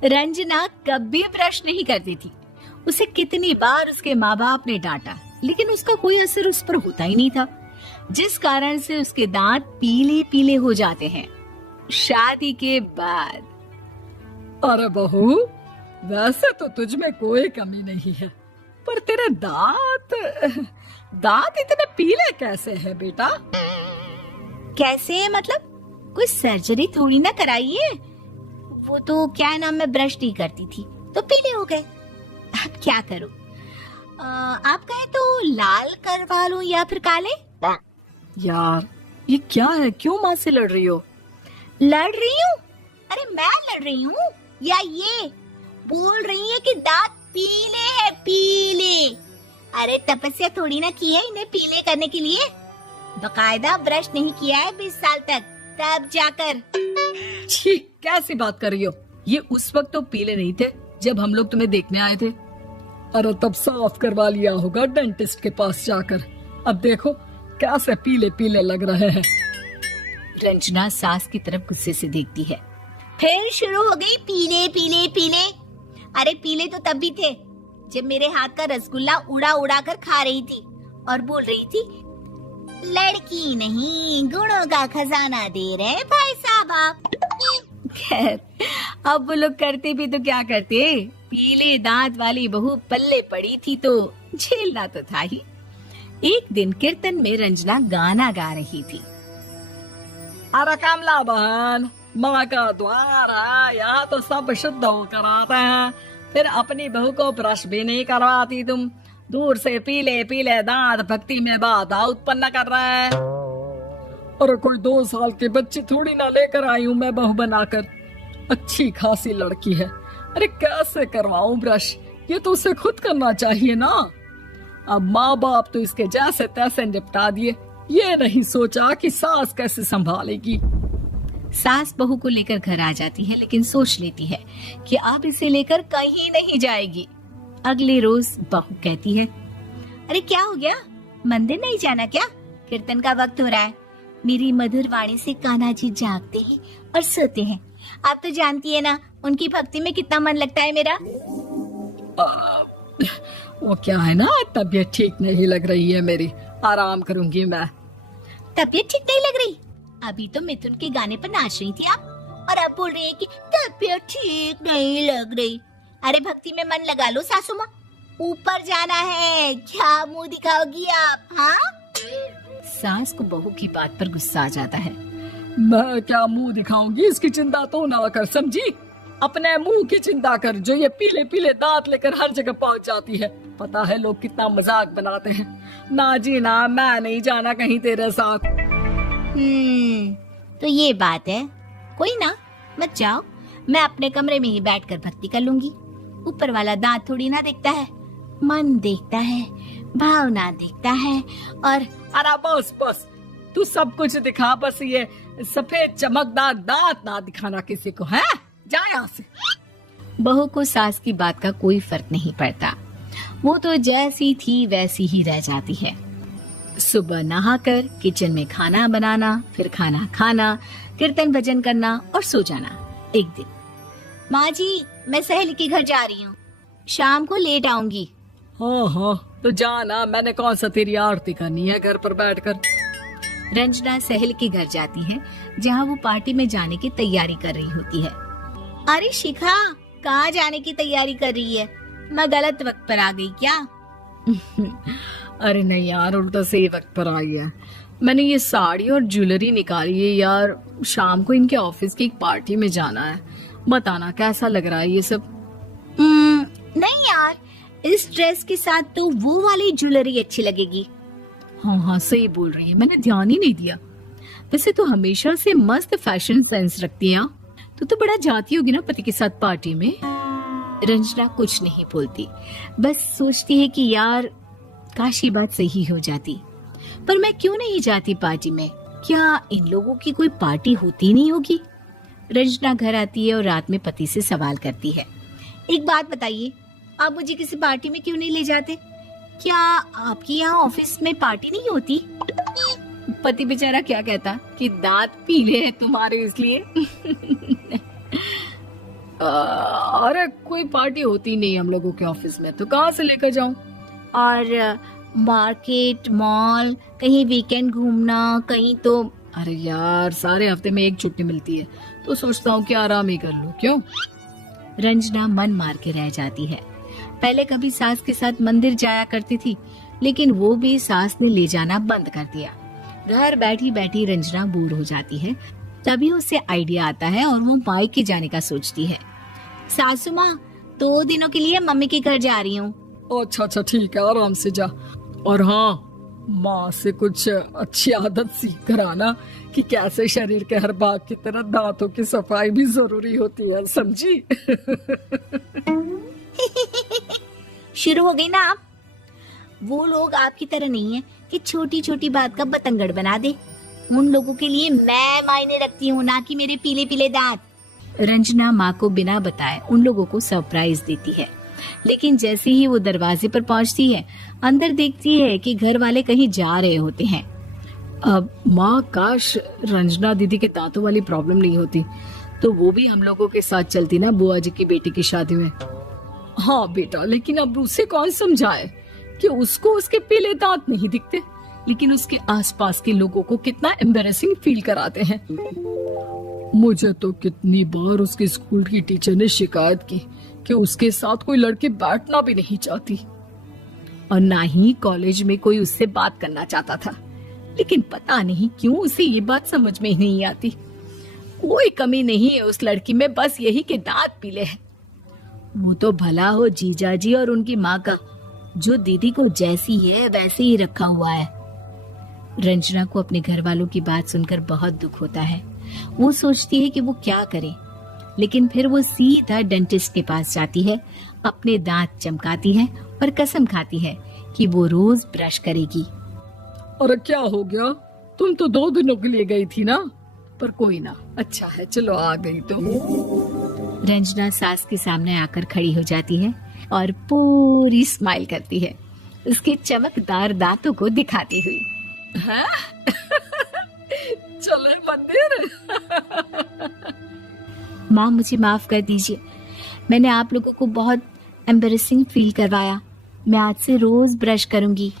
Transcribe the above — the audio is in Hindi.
रंजना कभी ब्रश नहीं करती थी। उसे कितनी बार उसके माँ बाप ने डांटा, लेकिन उसका कोई असर उस पर होता ही नहीं था, जिस कारण से उसके दांत पीले पीले हो जाते हैं। शादी के बाद अरे बहू, वैसे तो तुझ में कोई कमी नहीं है, पर तेरे दांत दांत इतने पीले कैसे हैं बेटा? कैसे मतलब? कोई सर्जरी थोड़ी ना कराई है। वो तो क्या नाम, मैं ब्रश नहीं करती थी तो पीले हो गए। अब क्या करूं? आप कहें तो लाल करवा लूं या फिर काले? यार ये क्या है, क्यों माँ से लड़ रही हो? लड़ रही हूँ? अरे मैं लड़ रही हूँ या ये बोल रही है कि दांत पीले है, पीले। अरे तपस्या थोड़ी ना की है इन्हें पीले करने के लिए। बकायदा ब्रश नहीं किया है 20 साल तक, तब जाकर। छी, कैसी बात कर रही हो? ये उस वक्त तो पीले नहीं थे जब हम लोग तुम्हें देखने आए थे। अरे तब साफ करवा लिया होगा डेंटिस्ट के पास जाकर। अब देखो कैसे पीले पीले लग रहे हैं। रंजना सास की तरफ गुस्से से देखती है। फिर शुरू हो गई पीले पीले पीले। अरे पीले तो तब भी थे जब मेरे हाथ का रसगुल्ला उड़ा उड़ा कर खा रही थी और बोल रही थी, लड़की नहीं गुणों का खजाना दे रहे भाई साहब आप। खैर, अब वो लोग करते भी तो क्या करते, पीले दांत वाली बहू पल्ले पड़ी थी तो झेलना तो था ही। एक दिन कीर्तन में रंजना गाना गा रही थी। अरे कमला बहन, माँ का द्वार है, यहाँ तो सब शुद्ध होकर आते हैं, फिर अपनी बहू को ब्रश भी नहीं करवाती तुम। दूर से पीले पीले दांत भक्ति में बाधा उत्पन्न कर रहे हैं। अरे कोई 2 साल के बच्चे थोड़ी ना लेकर आई हूँ मैं बहू बनाकर। अच्छी खासी लड़की है, अरे कैसे करवाऊं ब्रश? ये तो उसे खुद करना चाहिए ना। अब माँ बाप तो इसके जैसे तैसे निपटा दिए, ये नहीं सोचा कि सास कैसे संभालेगी। सास बहू को लेकर घर आ जाती है, लेकिन सोच लेती है कि अब इसे लेकर कहीं नहीं जाएगी। अगले रोज बहू कहती है, अरे क्या हो गया, मंदिर नहीं जाना क्या? कीर्तन का वक्त हो रहा है। मेरी मधुर वाणी से कान्हा जी जागते हैं और सोते हैं। आप तो जानती है ना उनकी भक्ति में कितना मन लगता है मेरा। वो क्या है ना, तबीयत ठीक नहीं लग रही है मेरी, आराम करूंगी मैं। तबीयत ठीक नहीं लग रही? अभी तो मिथुन के गाने पर नाच रही थी आप, और अब बोल रही है कि तबीयत ठीक नहीं लग रही। अरे भक्ति में मन लगा लो सासू माँ, ऊपर जाना है, क्या मुंह दिखाओगी आप? हाँ? सास को बहू की बात पर गुस्सा आ जाता है। मैं क्या मुंह दिखाऊंगी, इसकी चिंता तो ना कर, समझी? अपने मुंह की चिंता कर, जो ये पीले पीले दांत लेकर हर जगह पहुंच जाती है। पता है लोग कितना मजाक बनाते हैं। ना जी ना, मैं नहीं जाना कहीं तेरे साथ। तो ये बात है। कोई ना, मत जाओ, मैं अपने कमरे में ही बैठकर भक्ति कर लूंगी। ऊपर वाला दांत थोड़ी ना देखता है, मन देखता है, भावना देखता है। और अरे बस बस, तू सब कुछ दिखा, बस ये सफेद चमकदार दांत ना दिखाना किसी को, है? जा यहाँ से। बहू को सास की बात का कोई फर्क नहीं पड़ता, वो तो जैसी थी वैसी ही रह जाती है। सुबह नहाकर किचन में खाना बनाना, फिर खाना खाना, कीर्तन भजन करना और सो जाना। एक दिन, माँ जी मैं सहेली के घर जा रही हूँ, शाम को लेट आऊंगी। हाँ हाँ तो जाना, मैंने कौन सा तेरी आरती करनी है घर पर बैठकर। रंजना सहेली के घर जाती है, जहाँ वो पार्टी में जाने की तैयारी कर रही होती है। अरे शिखा, कहाँ जाने की तैयारी कर रही है? मैं गलत वक्त पर आ गई क्या? अरे नहीं यार, उल्टा सही वक्त पर आई है। मैंने ये साड़ी और ज्वेलरी निकाली है यार, शाम को इनके ऑफिस की एक पार्टी में जाना है। बताना कैसा लग रहा है ये सब? नहीं यार, इस ड्रेस के साथ तो वो वाली ज्वेलरी अच्छी लगेगी। हाँ हाँ सही बोल रही है, मैंने ध्यान ही नहीं दिया। वैसे तो हमेशा से मस्त फैशन सेंस रखती है। तो बड़ा जाती होगी ना पति के साथ पार्टी में। रंजना कुछ नहीं बोलती, बस सोचती है कि यार काश ये बात सही हो जाती, पर मैं क्यों नहीं जाती पार्टी में? क्या इन लोगों की कोई पार्टी होती नहीं होगी? रंजना घर आती है और रात में पति से सवाल करती है, एक बात बताइए, आप मुझे किसी पार्टी में क्यों नहीं ले जाते? क्या आपकी यहाँ ऑफिस में पार्टी नहीं होती? पति बेचारा क्या कहता कि दांत पीले हैं तुम्हारे इसलिए। अरे कोई पार्टी होती नहीं हम लोगों के ऑफिस में, तो कहाँ से लेकर जाऊं? और मार्केट, मॉल, कहीं वीकेंड घूमना, कहीं तो। अरे यार, सारे हफ्ते में एक छुट्टी मिलती है, तो सोचता हूँ कि आराम ही कर लूं। क्यों? रंजना मन मार के रह जाती है। पहले कभी सास के साथ मंदिर जाया करती थी, लेकिन वो भी सास ने ले जाना बंद कर दिया। घर बैठी बैठी रंजना बोर हो जाती है। तभी उसे आइडिया आता है और वो मायके जाने का सोचती है। सासू माँ, 2 दिनों के लिए मम्मी के घर जा रही हूँ। अच्छा ठीक है, आराम से जा। और हाँ, माँ से कुछ अच्छी आदत सीख कर आना कि कैसे शरीर के हर भाग की तरह दांतों की सफाई भी जरूरी होती है, समझी? शुरू हो गई ना आप। वो लोग आपकी तरह नहीं है कि छोटी छोटी बात का बतंगड़ बना दे। उन लोगों के लिए मैं मायने रखती हूँ, ना कि मेरे पीले पीले दांत। रंजना माँ को बिना बताए उन लोगों को सरप्राइज देती है, लेकिन जैसे ही वो दरवाजे पर पहुंचती है, अंदर देखती है कि घर वाले कहीं जा रहे होते हैं। अब माँ, काश रंजना दीदी के दांतों वाली प्रॉब्लम नहीं होती, तो वो भी हम लोगों के साथ चलती ना बुआ जी की बेटी की शादी में। हाँ बेटा, लेकिन अब उसे कौन समझाए कि उसको उसके पीले दांत नहीं दिखते, लेकिन उसके आसपास के लोगों को कितना एम्बैरेसिंग फील कराते हैं। मुझे तो कितनी बार उसके स्कूल की टीचर ने शिकायत की कि उसके साथ कोई लड़की बैठना भी नहीं चाहती, और ना ही कॉलेज में कोई उससे बात करना चाहता था। लेकिन पता नहीं क्यों उसे ये बात समझ में ही नहीं आती। कोई कमी नहीं है उस लड़की में, बस यही कि दांत पीले हैं। वो तो भला हो जीजा जी और उनकी माँ का, जो दीदी को जैसी है वैसे ही रखा हुआ है। रंजना को अपने घर वालों की बात सुनकर बहुत दुख होता है। वो सोचती है कि वो क्या करे, लेकिन फिर वो सीधा डेंटिस्ट के पास जाती है, अपने दांत चमकाती है और कसम खाती है कि वो रोज ब्रश करेगी। अरे क्या हो गया? तुम तो 2 दिनों के लिए गई थी ना, पर कोई ना, अच्छा है, चलो आ गई तो। रंजना सास के सामने आकर खड़ी हो जाती है और पूरी स्माइल करती है, उसके चमकदार दांतों को दिखाती हुई। हैं? चले मंदिर? माँ, मुझे माफ कर दीजिए, मैंने आप लोगों को बहुत एम्बैरेसिंग फील करवाया। मैं आज से रोज ब्रश करूंगी।